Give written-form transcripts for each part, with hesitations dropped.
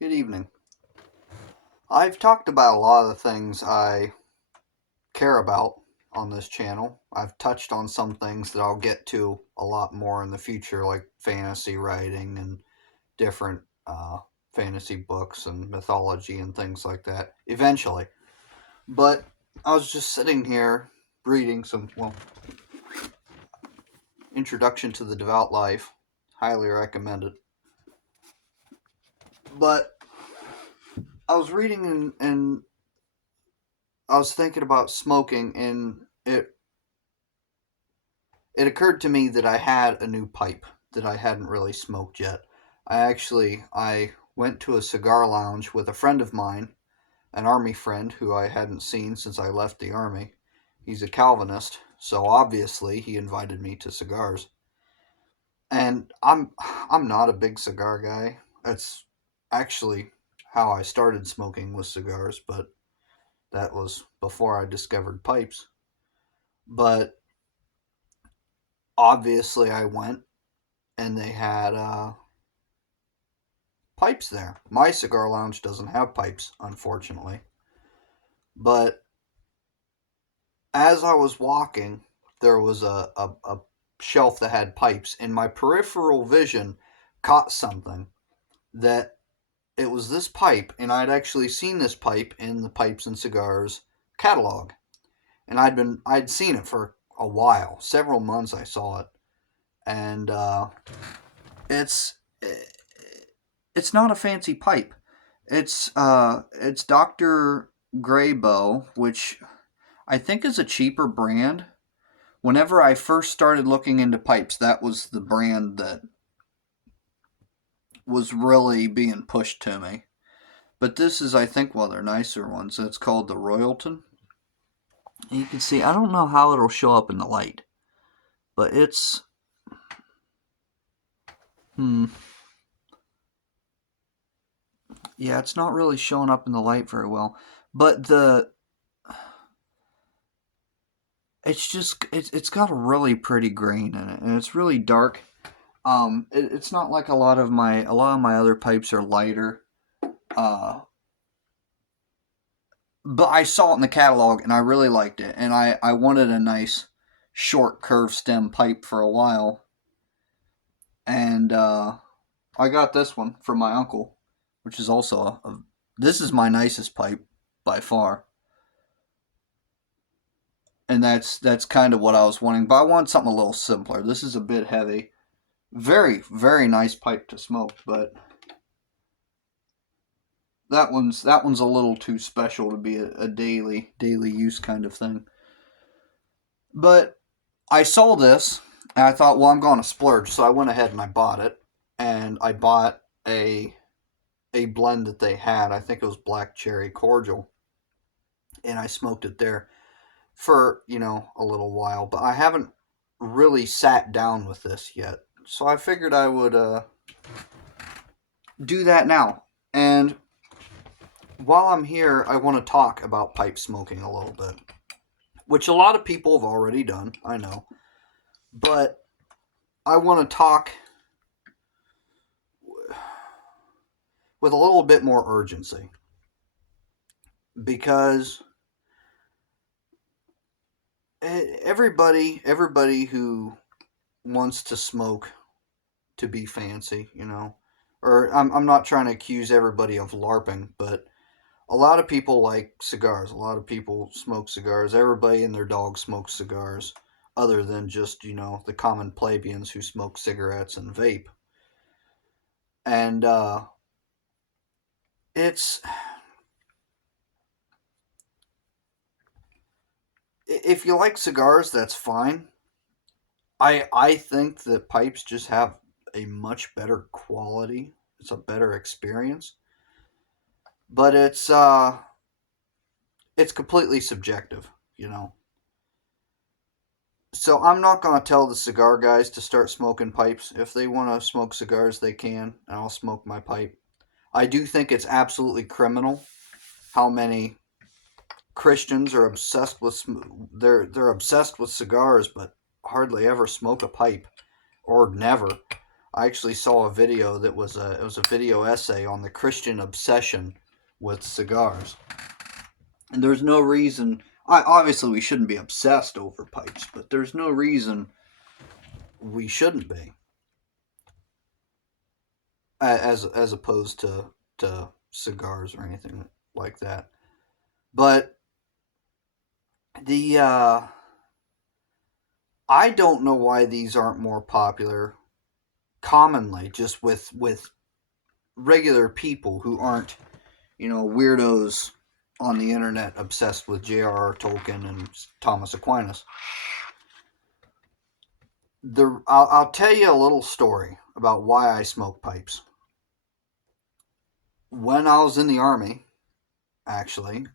Good evening. I've talked about a lot of the things I care about on this channel. I've touched on some things that I'll get to a lot more in the future, like fantasy writing and different fantasy books and mythology and things like that, eventually. But I was just sitting here reading Introduction to the Devout Life. Highly recommend it. But I was reading and I was thinking about smoking, and it occurred to me that I had a new pipe that I hadn't really smoked yet. I went to a cigar lounge with a friend of mine, an army friend who I hadn't seen since I left the army. He's a Calvinist, so obviously he invited me to cigars. And I'm not a big cigar guy. That's actually how I started smoking with cigars, but that was before I discovered pipes. But obviously I went and they had pipes there. My cigar lounge doesn't have pipes, unfortunately. But as I was walking, there was a shelf that had pipes, and my peripheral vision caught something that it was this pipe, and I'd actually seen this pipe in the Pipes and Cigars catalog. And I'd seen it for a while, several months I saw it. And it's it's not a fancy pipe. It's Dr. Graybow, which I think is a cheaper brand. Whenever I first started looking into pipes, that was the brand that was really being pushed to me. But this is, I think, one of their nicer ones. It's called the Royalton. And you can see, I don't know how it'll show up in the light, but it's, hmm, yeah, it's not really showing up in the light very well. But it's got a really pretty grain in it, and it's really dark. It's not like a lot of my other pipes are lighter. Uh, but I saw it in the catalog and I really liked it, and I wanted a nice short curved stem pipe for a while, and I got this one from my uncle, which is also this is my nicest pipe by far, and that's kind of what I was wanting. But I want something a little simpler. This is a bit heavy, very very nice pipe to smoke, but that one's a little too special to be a daily use kind of thing. But I saw this and I thought, well, I'm going to splurge, so I went ahead and I bought it, and I bought a blend that they had. I think it was black cherry cordial, and I smoked it there for a little while. But I haven't really sat down with this yet, so I figured I would do that now. And while I'm here, I want to talk about pipe smoking a little bit, which a lot of people have already done, I know. But I want to talk with a little bit more urgency because everybody who wants to smoke to be fancy, or I'm not trying to accuse everybody of LARPing, but a lot of people like cigars. A lot of people smoke cigars. Everybody and their dog smokes cigars, other than just, the common plebeians who smoke cigarettes and vape. And it's if you like cigars, that's fine. I think that pipes just have a much better quality. It's a better experience, but it's completely subjective, you know. So I'm not gonna tell the cigar guys to start smoking pipes. If they want to smoke cigars, they can, and I'll smoke my pipe. I do think it's absolutely criminal how many Christians are obsessed with they're obsessed with cigars, but hardly ever smoke a pipe, or never. I actually saw a video that was it was a video essay on the Christian obsession with cigars. And there's no reason. Obviously we shouldn't be obsessed over pipes, but there's no reason we shouldn't be, as opposed to cigars or anything like that. But the I don't know why these aren't more popular commonly, just with regular people who aren't, weirdos on the internet obsessed with J.R.R. Tolkien and Thomas Aquinas. I'll tell you a little story about why I smoke pipes. When I was in the Army, actually,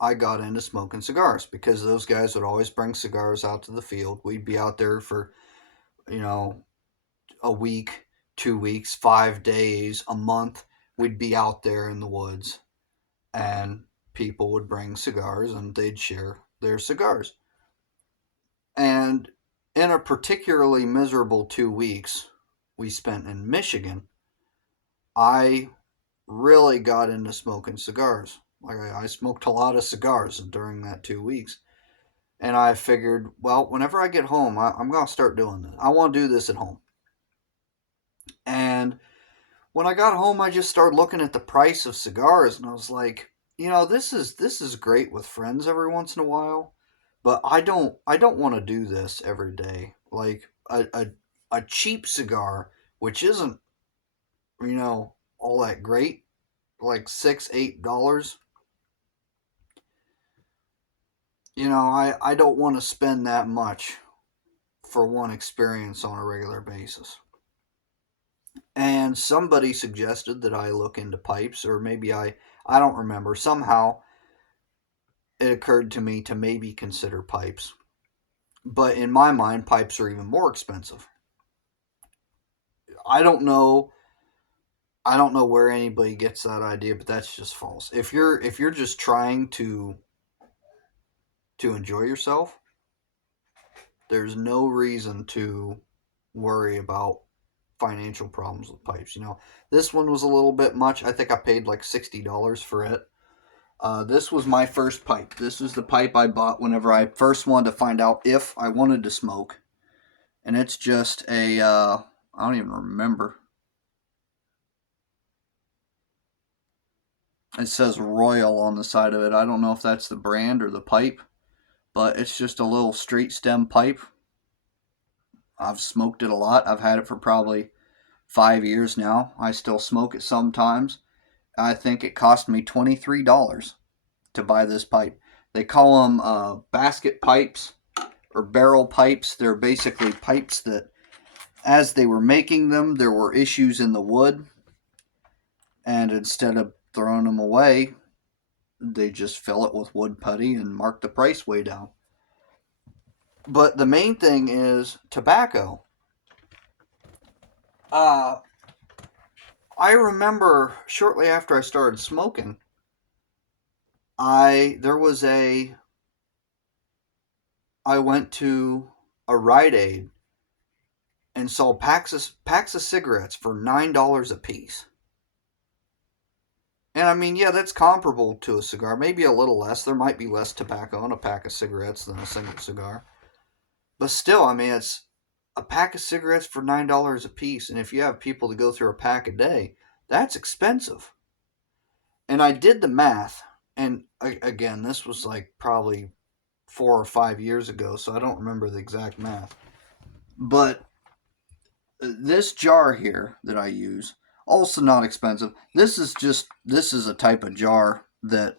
I got into smoking cigars because those guys would always bring cigars out to the field. We'd be out there for, you know, a week, 2 weeks, 5 days, a month. We'd be out there in the woods, and people would bring cigars and they'd share their cigars. And in a particularly miserable 2 weeks we spent in Michigan, I really got into smoking cigars. Like I smoked a lot of cigars during that 2 weeks. And I figured, well, whenever I get home, I'm going to start doing this. I want to do this at home. And when I got home, I just started looking at the price of cigars, and I was like, this is great with friends every once in a while, but I don't want to do this every day. Like a cheap cigar, which isn't all that great, like $6-8. I don't want to spend that much for one experience on a regular basis. And somebody suggested that I look into pipes, or maybe I don't remember. Somehow it occurred to me to maybe consider pipes. But in my mind, pipes are even more expensive. I don't know I don't know where anybody gets that idea, but that's just false. If you're just trying to enjoy yourself, there's no reason to worry about financial problems with pipes. This one was a little bit much. I think I paid like $60 for it. This was my first pipe. This was the pipe I bought whenever I first wanted to find out if I wanted to smoke. And it's just I don't even remember. It says Royal on the side of it. I don't know if that's the brand or the pipe, but it's just a little straight stem pipe. I've smoked it a lot. I've had it for probably 5 years now. I still smoke it sometimes. I think it cost me $23 to buy this pipe. They call them basket pipes or barrel pipes. They're basically pipes that, as they were making them, there were issues in the wood, and instead of throwing them away, they just fill it with wood putty and mark the price way down. But the main thing is tobacco. I remember shortly after I started smoking, I went to a Rite Aid and saw packs of cigarettes for $9 a piece. And I mean, yeah, that's comparable to a cigar, maybe a little less. There might be less tobacco in a pack of cigarettes than a single cigar. But still, I mean, it's a pack of cigarettes for $9 a piece. And if you have people to go through a pack a day, that's expensive. And I did the math. And again, this was like probably 4 or 5 years ago, so I don't remember the exact math. But this jar here that I use, also not expensive. This is a type of jar that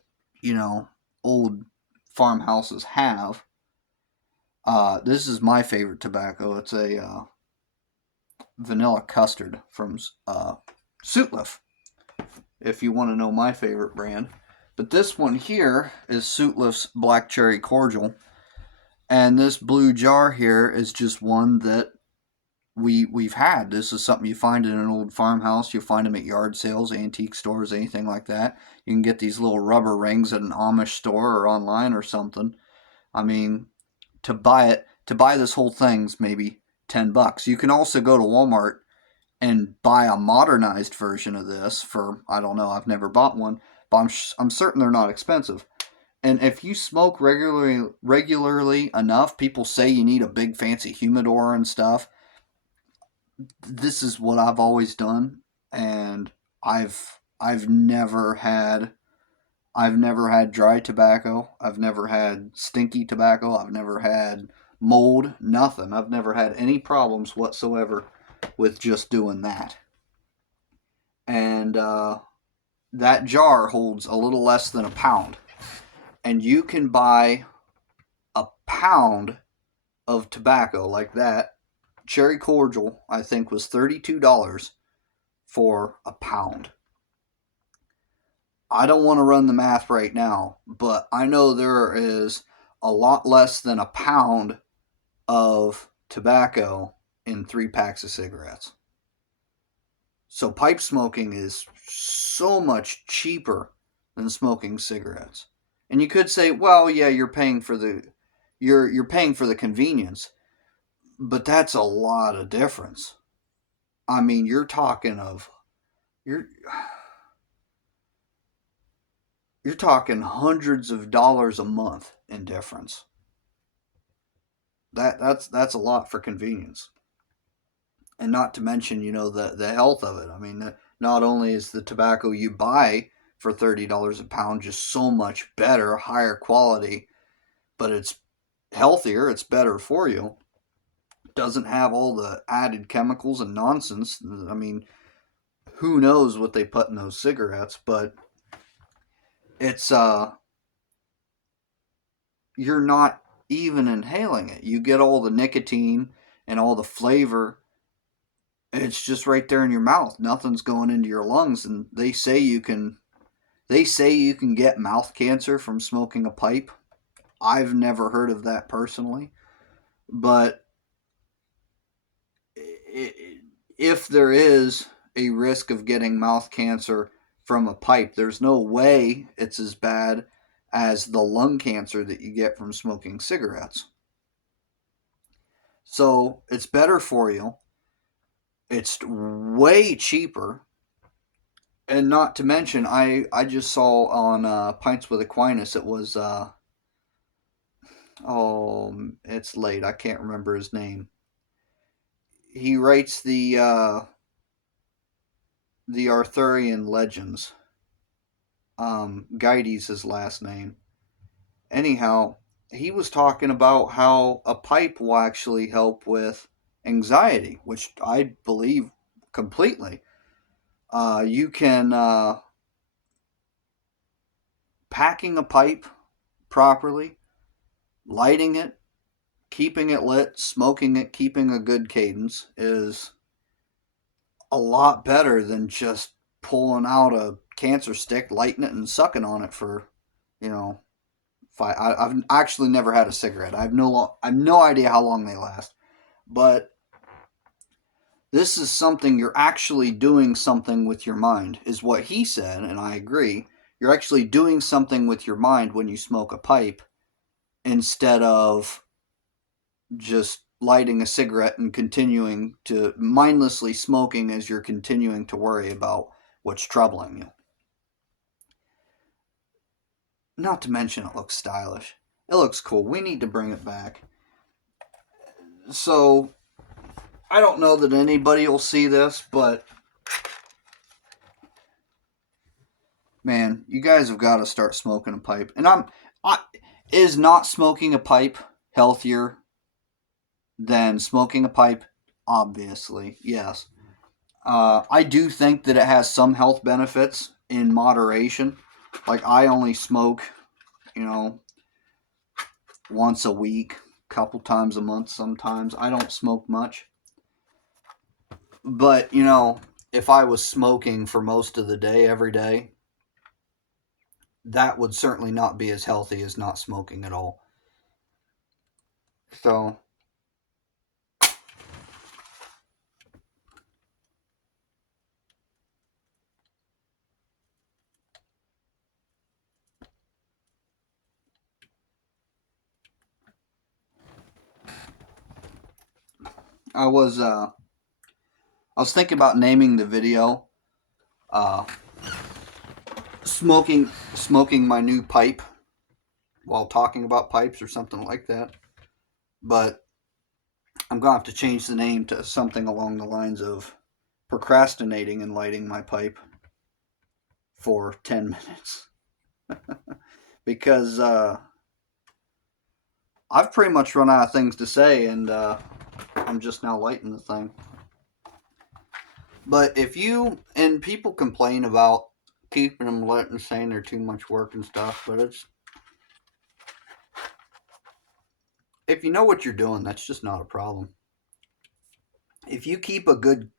old farmhouses have. This is my favorite tobacco. It's a vanilla custard from Sootliff, if you want to know my favorite brand. But this one here is Sootliff's Black Cherry Cordial. And this blue jar here is just one that we've had. This is something you find in an old farmhouse. You'll find them at yard sales, antique stores, anything like that. You can get these little rubber rings at an Amish store or online or something. I mean, to buy this whole thing's maybe $10. You can also go to Walmart and buy a modernized version of this for, I don't know, I've never bought one, but I'm certain they're not expensive. And if you smoke regularly enough, people say you need a big fancy humidor and stuff. This is what I've always done, and I've never had dry tobacco. I've never had stinky tobacco. I've never had mold, nothing. I've never had any problems whatsoever with just doing that. And that jar holds a little less than a pound. And you can buy a pound of tobacco like that. Cherry cordial, I think, was $32 for a pound. I don't want to run the math right now, but I know there is a lot less than a pound of tobacco in 3 packs of cigarettes. So pipe smoking is so much cheaper than smoking cigarettes. And you could say, well, yeah, you're paying for the convenience, but that's a lot of difference. I mean, you're you're talking hundreds of dollars a month in difference. That's a lot for convenience, and not to mention, the health of it. I mean, not only is the tobacco you buy for $30 a pound just so much better, higher quality, but it's healthier, it's better for you. Doesn't have all the added chemicals and nonsense. I mean, who knows what they put in those cigarettes, but it's you're not even inhaling it. You get all the nicotine and all the flavor. It's just right there in your mouth. Nothing's going into your lungs, and they say you can get mouth cancer from smoking a pipe. I've never heard of that personally, but if there is a risk of getting mouth cancer from a pipe, there's no way it's as bad as the lung cancer that you get from smoking cigarettes. So it's better for you. It's way cheaper. And not to mention, I just saw on Pints with Aquinas, it was, it's late. I can't remember his name. He writes the Arthurian legends. Gaides his last name. Anyhow, he was talking about how a pipe will actually help with anxiety, which I believe completely. You can packing a pipe properly, lighting it, keeping it lit, smoking it, keeping a good cadence is a lot better than just pulling out a cancer stick, lighting it, and sucking on it for, you know, I've actually never had a cigarette. I have no idea how long they last, but this is something you're actually doing something with your mind, is what he said, and I agree. You're actually doing something with your mind when you smoke a pipe instead of just lighting a cigarette and continuing to mindlessly smoking as you're continuing to worry about what's troubling you. Not to mention, it looks stylish. It looks cool. We need to bring it back. So, I don't know that anybody will see this, but man, you guys have got to start smoking a pipe. And is not smoking a pipe healthier than smoking a pipe? Obviously, yes. I do think that it has some health benefits in moderation. Like, I only smoke, you know, once a week, couple times a month sometimes. I don't smoke much. But, if I was smoking for most of the day, every day, that would certainly not be as healthy as not smoking at all. So, I was I was thinking about naming the video smoking my new pipe while talking about pipes or something like that. But I'm going to have to change the name to something along the lines of procrastinating and lighting my pipe for 10 minutes. Because I've pretty much run out of things to say, and I'm just now lighting the thing. But if you, and people complain about keeping them lit and saying they're too much work and stuff, but it's, if you know what you're doing, that's just not a problem. If you keep a good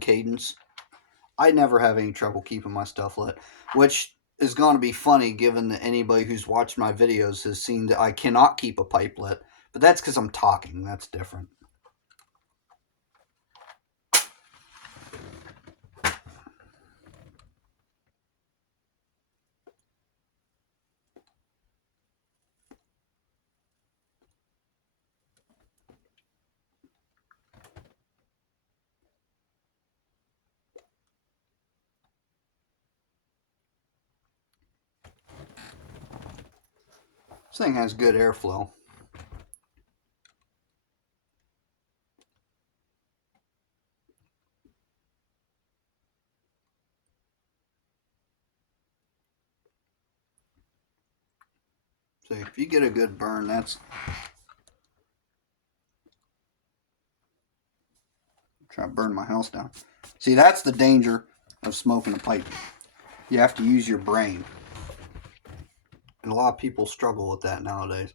cadence, I never have any trouble keeping my stuff lit, which is going to be funny given that anybody who's watched my videos has seen that I cannot keep a pipe lit, but that's because I'm talking. That's different. This thing has good airflow. See, if you get a good burn, that's... Try to burn my house down. See, that's the danger of smoking a pipe. You have to use your brain. And a lot of people struggle with that nowadays.